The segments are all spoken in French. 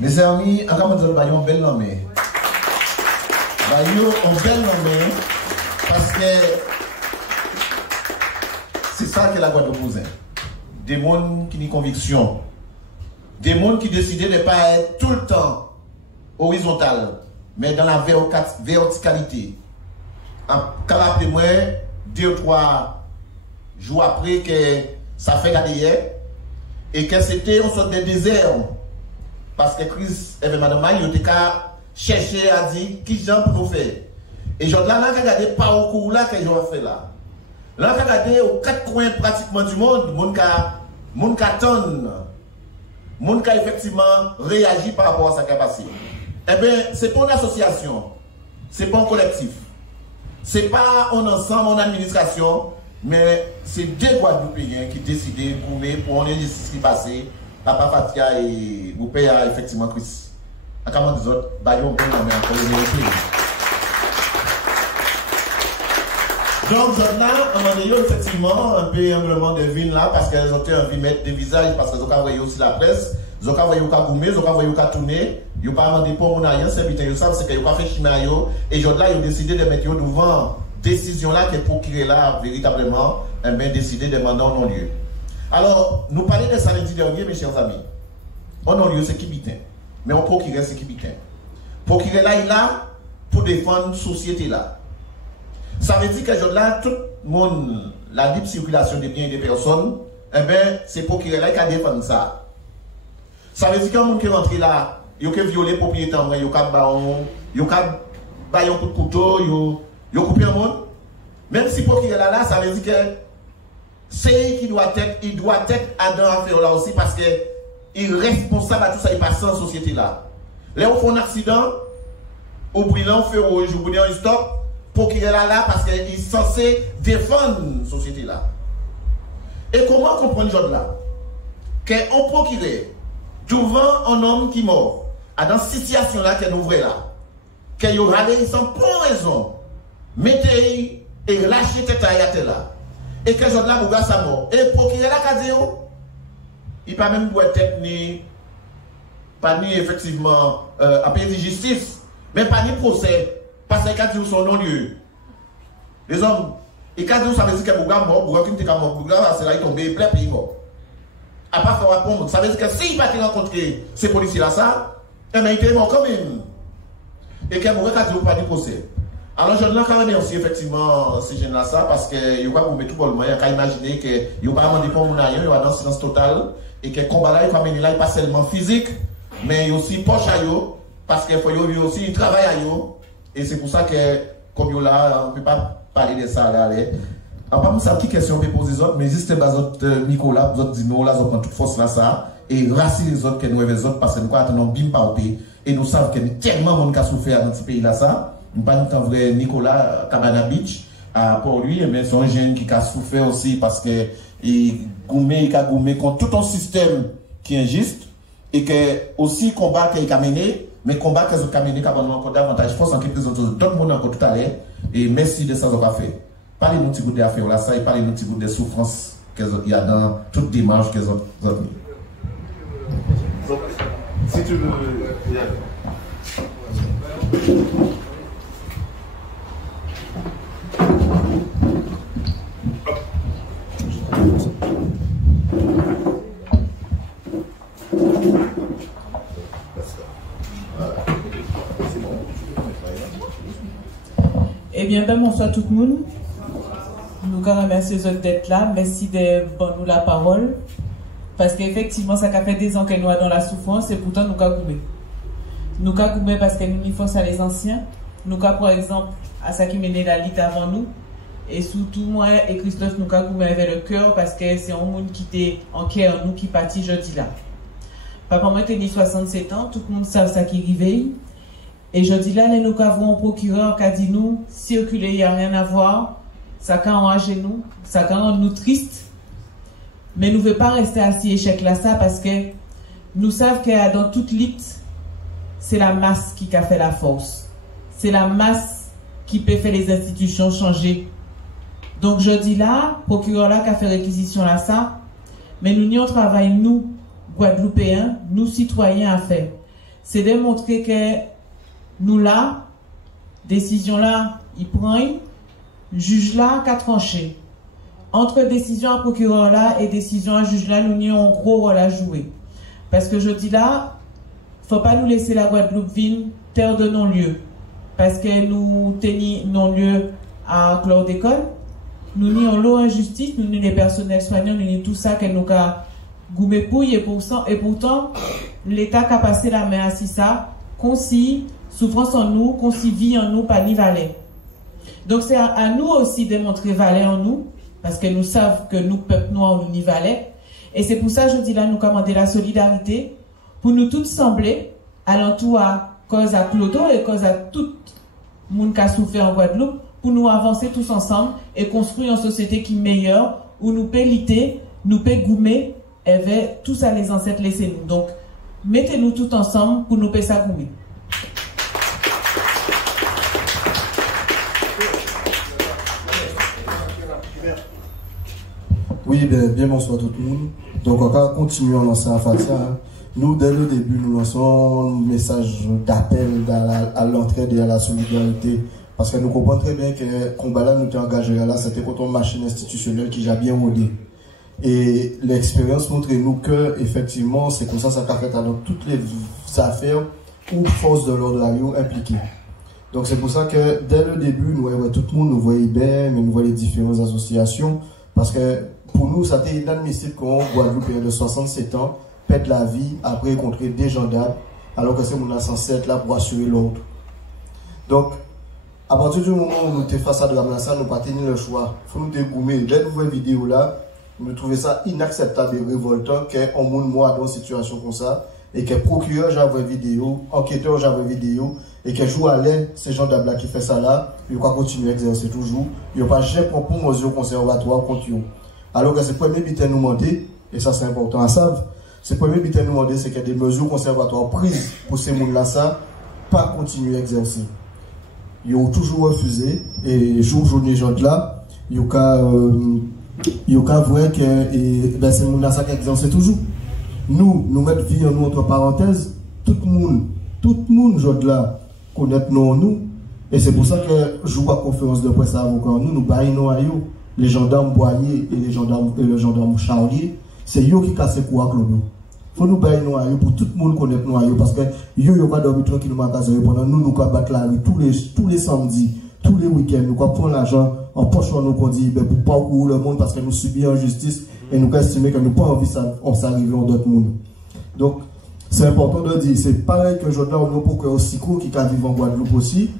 Mes amis, encore une fois, un bel nom. Un bel nom parce que c'est ça que la Guadeloupe nous a. Des gens qui ont une conviction. Des gens qui décident de ne pas être tout le temps horizontal, mais dans la verticalité. Rappelez-moi, 2 ou 3 jours après que ça fait la hier, et que c'était une sorte de désert. Parce que Chris et Madame Maï, ils ont cherché à dire qui j'en pour nous faire. Et je là, regardez pas au cours là que j'en fait là. Là, regardez aux 4 coins pratiquement du monde, mon qui attend, mon qui effectivement réagit par rapport à ce qui a passé. Eh bien, c'est pas une association, c'est pas un collectif, c'est pas un ensemble, une administration, mais c'est 2 Guadeloupéens qui décident pour une justice qui passait. Papa Fatia et vous payez effectivement Chris. À comment des autres, Bayon peut nommer encore les donc, là, on a eu effectivement un peu humblement des vignes là parce qu'elles ont envie de mettre des visages parce qu'elles ont envoyé aussi la presse, elles ont envoyé au Kagoumé, elles ont envoyé au Katourné, ils n'ont pas demandé pour mon rien, c'est qu'ils savent c'est qu'ils n'ont pas fait chimayo et là, ils ont décidé de mettre devant décision là que pour qu'il est là véritablement, eh bien décidé de demander en non-lieu. Alors, nous parlons de samedi dernier, mes chers amis. En non-lieu, c'est Kibitin. Mais on procureur, c'est Kibitin. Procureur là, il est là pour défendre la société là. Ça veut dire que là, tout le monde, la libre circulation des biens et des personnes, eh bien, c'est procureur là qui a défendu ça. Ça veut dire qu'un monde qui est rentré là, il a violé le propriétaire, il a baillé un coup de couteau, il a coupé un monde. Même si procureur là, ça veut dire que c'est qui doit être, à dans affaire là aussi parce que il est responsable à tout ça, il passe en société là. Là, on fait un accident, au brillant, on fait rouge, au brillant, il stop. Pour qu'il est là parce qu'il est censé défendre la société là. Et comment comprendre ce là? Qu'on procureur devant un homme qui est mort, dans cette situation là que nous voyons là, qu'il y aura des sans pour raison, mettez et lâchez tête à terre là. Et que ce là, vous gars sa mort. Et procureur là, qu'a dit, il pas même pour être ni, pas ni effectivement, à payer de justice, mais pas ni procès. Parce que quand ils sont non-lieu, les hommes, et quand ils savent que Bouga mort, Bouga qui est mort, Bouga, c'est là, il tombe, il plein pays mort. À part faire répondre, ça veut dire que s'il va te rencontrer ces policiers-là, ça, eh bien, il est mort quand même. Et que Bouga, quand ils pas de procès. Alors, je ne quand même aussi, effectivement, ces jeunes-là, ça, parce que, il va vous mettre tout le monde, il va imaginer qu'il va pas demander pour mon rien, il va dans le silence total, et que le combat là, il va mener là, il pas seulement physique, mais il y a aussi poche à eux, parce qu'il faut aussi travail à eux. Et c'est pour ça que, comme yo là, on ne peut pas parler de ça là. En pas ça, qui question on peut poser les autres, mais juste les autres, Nicolas, les autres disent nous là, ils ont toute force là, ça, et racisser les autres, que nous les autres, parce que nous attendons bim par et nous savons qu'il y a tellement de monde qui a souffert dans ce pays là, ça. Nous pas nous vrai Nicolas, Cabana Beach, pour lui, mais c'est un jeune qui a souffert aussi parce que, il a goumé contre tout un système qui est injuste, et que aussi combat qu'il a mené, mais combat que vous avez mené, encore davantage force en quelques autres, d'autres monde encore tout à l'heure, et merci de ça qu'on a fait. Parlez-nous petit bout de l'affaire là, ça, et parlez-nous petit bout des souffrances qu'il y a dans toute démarche que vous avez mis. Si tu veux. Eh bien, bonsoir tout le monde. Nous remercions les autres d'être là. Merci de nous la parole. Parce qu'effectivement, ça fait des ans que nous sommes dans la souffrance et pourtant nous avons goumé. Nous avons goumé parce que nous force à les anciens. Nous avons, par exemple, à ça qui menait la lutte avant nous. Et surtout, moi et Christophe, nous avons goumé avec le cœur parce que c'est un monde qui était en cœur, nous qui partit jeudi là. Papa, moi, j'ai 67 ans, tout le monde sait ça qui arrive. Et je dis là, nous avons un procureur qui a dit nous, circuler, il n'y a rien à voir, ça a enragé nous, ça a rendu nous tristes. Mais nous ne voulons pas rester assis échec là, ça, parce que nous savons que dans toute lutte, c'est la masse qui a fait la force. C'est la masse qui peut faire les institutions changer. Donc je dis là, procureur là qui a fait réquisition là, ça, mais nous n'y on travaille, nous, Guadeloupéens, nous citoyens à faire. c'est de montrer que nous là, décision là, il prend, juge là, qu'a tranché. Entre décision à procureur là et décision à juge là, nous avons un gros rôle à jouer. Parce que je dis là, faut pas nous laisser la Guadeloupe vine terre de non-lieu. Parce que nous tenons non-lieu à chlordécone, nous nions l'eau injustice, nous nions les personnels soignants, nous nions tout ça qu'elle nous a goumé pouille et pourtant, l'État a passé la main à ça, qu'on s'y souffrance en nous, qu'on s'y vit en nous, pas ni valet. Donc c'est à nous aussi de montrer valet en nous, parce que nous savons que nous, peuple noir, nous n'y valet. Et c'est pour ça que je dis là, nous commander la solidarité, pour nous tous sembler, alentour à cause à Clodo et cause à tout le monde qui a souffert en Guadeloupe, pour nous avancer tous ensemble et construire une société qui est meilleure, où nous peut lutter, nous peut goumer, et tout ça les ancêtres laissez nous. Donc, mettez-nous tous ensemble pour nous peut ça goumer. Oui, bien bonsoir tout le monde. Donc, on va continuer à lancer un Fatia. Nous, dès le début, nous lançons un message d'appel à l'entraide et à la solidarité. Parce que nous comprenons très bien que le combat là, nous sommes engagés là, c'était contre une machine institutionnelle qui a bien rodé. Et l'expérience montre nous que, effectivement, c'est comme ça qu'a fait dans toutes les affaires où force de l'ordre est impliquée. Donc, c'est pour ça que, dès le début, nous voyons tout le monde, nous voyons IBM, mais nous voyons les différentes associations. Parce que, pour nous, ça a été inadmissible qu'un Guadeloupéen de 67 ans pète la vie après rencontrer des gendarmes, alors que c'est mon censé être là pour assurer l'ordre. Donc, à partir du moment où nous étions face à drame, ça, nous n'avons pas tenu le choix. Il faut nous dégommer. Dès nouvelles vidéos là, nous trouvons ça inacceptable et révoltant qu'un monde moi dans une situation comme ça, et que procureur j'avais vidéo, enquêteur j'avais vidéo, et que jour à l'air, ces gendarmes là qui fait ça là, ils vont continuer à exercer toujours. Ils n'ont pas jamais propre mesure conservatoire contre eux. Alors que c'est le premier but à nous demander, et ça c'est important à savoir, c'est le premier but à nous demander, c'est qu'il y a des mesures conservatoires prises pour ces gens là, ça, pas continuer à exercer. Ils ont toujours refusé, et jour là, ils ont qu'à voir que ben, ces gens là, ça qui exerce toujours. Nous mettons vie en nous entre parenthèses, tout le monde, là, connaît nous, et c'est pour ça que je vois la conférence de presse avec nous baillons à eux, les gendarmes Boyer et le gendarme Charlier, c'est eux qui cassent le coup à Clodo. Il faut nous baillons à eux pour tout le monde connaître nous à eux, parce que eux, ils pas dormir tranquillement à casa pendant nous battre la rue tous les samedis, tous les week-ends, nous prendre l'argent en poche nous qu'on dit, ben, pour pas courir le monde parce que nous subissons injustice et nous estimons que nous pas envie de s'arriver en d'autres mondes. Donc, c'est important de dire, c'est pareil que je donne au nom pour que Osiko qui a vécu en Guadeloupe aussi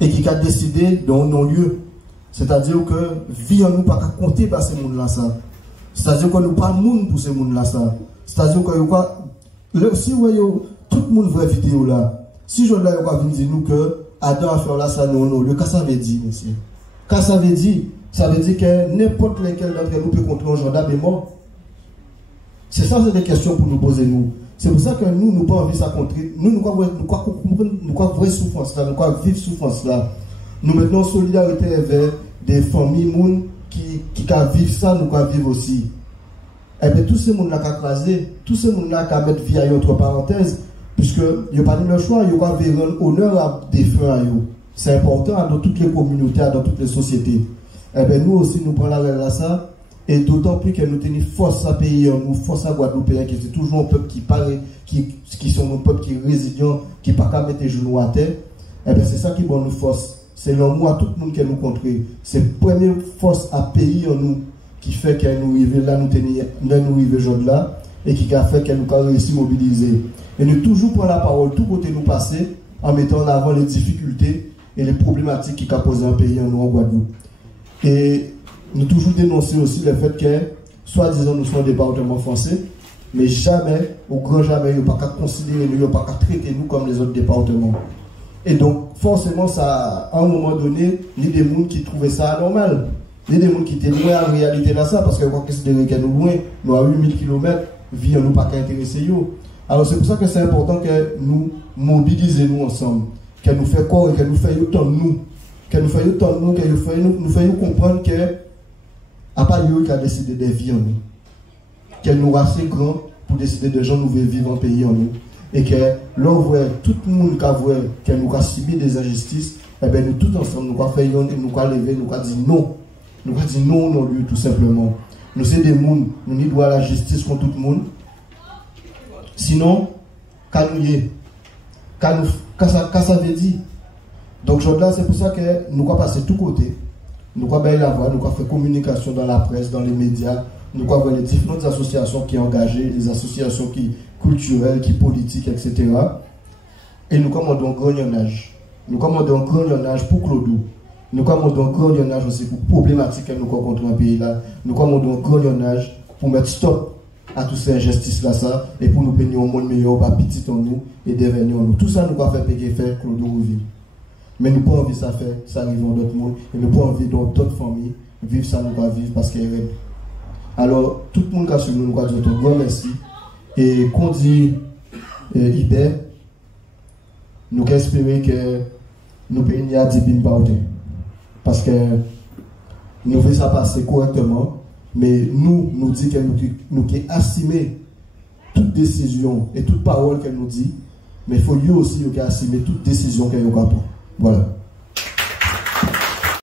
et qui a décidé dans nos lieux. C'est-à-dire que vie en nous pas qu'à compter par ces mondes-là ça. C'est-à-dire que nous pas monde pour ces mondes-là ça. C'est-à-dire que si vous voyez tout le monde voit la vidéo là, si je là va venir dire nous que Adam a fait là ça non, le cas ça veut dire monsieur. Quand ça veut dire que n'importe lequel d'entre nous peut contrôler un gendarme est mort. C'est ça, c'est des questions pour nous poser nous. C'est pour ça que nous n'avons pas envie de ça contrer. Nous croyons vraie souffrance là, nous croyons vivre souffrance là. Nous mettons en solidarité avec des familles qui vivent ça, nous croyons vivre aussi. Et bien tous ces gens là qui ont crasé, tous ces gens là qui ont mis vie à entre parenthèses, puisque ils n'ont pas eu le choix, ils ont rendre honneur à des défunts à eux. C'est important dans toutes les communautés, dans toutes les sociétés. Et bien nous aussi nous prenons la règle à ça. Et d'autant plus que nous tenons force à pays, nous force à Guadeloupe, qui c'est toujours un peuple qui parle, qui sont un peuple qui est résilient, qui n'a pas qu'à mettre les genoux à terre. Et bien c'est ça qui donne nous force. C'est l'amour à tout le monde qui nous contre. C'est la première force à pays en nous qui fait qu'elle nous arrive là, nous arrivons là, et qui a fait qu'elle nous a réussi à mobiliser. Et nous toujours prendre la parole, tout côté nous passer, en mettant en avant les difficultés et les problématiques qui ont posé un pays en nous en Guadeloupe. Et nous toujours dénoncer aussi le fait que, soi-disant, nous sommes un département français, mais jamais, au grand jamais, il n'y a pas qu'à considérer nous, il n'y a pas qu'à traiter nous comme les autres départements. Et donc, forcément, ça, à un moment donné, il y a des gens qui trouvaient ça anormal. Il y a des gens qui étaient loin en réalité là ça, parce que quand considérer que nous loin, nous à 8000 km, vie nous pas qu'à intéresser yo. Alors c'est pour ça que c'est important que nous mobilisions ensemble, que nous fassions quoi, que nous fassions autant de nous, que nous fassions autant de nous, que nous fassions comprendre que à part lui qui a décidé de vivre en nous, qu'elle nous assez grand pour décider de gens nous vivre en pays en nous. et que l'on voit tout le monde qui nous a subi des injustices, et bien nous tous ensemble, nous avons fait nous avons levé, nous avons dit non. Nous avons dit non, non, lui, tout simplement. Nous sommes des gens, nous devons la justice contre tout le monde. Sinon, qu'à ça veut dire. Donc, c'est pour ça que nous avons passé tous côtés. Nous avons bien la voix, nous avons fait communication dans la presse, dans les médias. Nous avons les différentes associations qui sont engagées, les associations qui culturelles, qui politiques, etc. Et nous commandons un grand lionnage. Nous commandons un grand lionnage pour Clodo. Nous commandons un grand lionnage aussi pour les problématiques que nous rencontrons dans le pays là. Nous commandons un grand lionnage pour mettre stop à toutes ces injustices là et pour nous payer un monde meilleur, pas petit en nous et devenir en nous. Tout ça nous va faire payer faire Clodo vivre. Mais nous pas envie ça faire, ça arrive dans d'autres mondes et nous pas envie dans d'autres familles vivre ça nous va vivre parce qu'il est. Alors tout le monde qui a suivi nous va dire un grand merci et qu'on dit Iber, nous espérons que nous payons à 10 000 parce que nous faisons ça passer correctement, mais nous disons que nous assumer toute décision et toute parole qu'elle nous dit, mais il faut lui aussi assumer toute décision qu'elle nous prend. Voilà.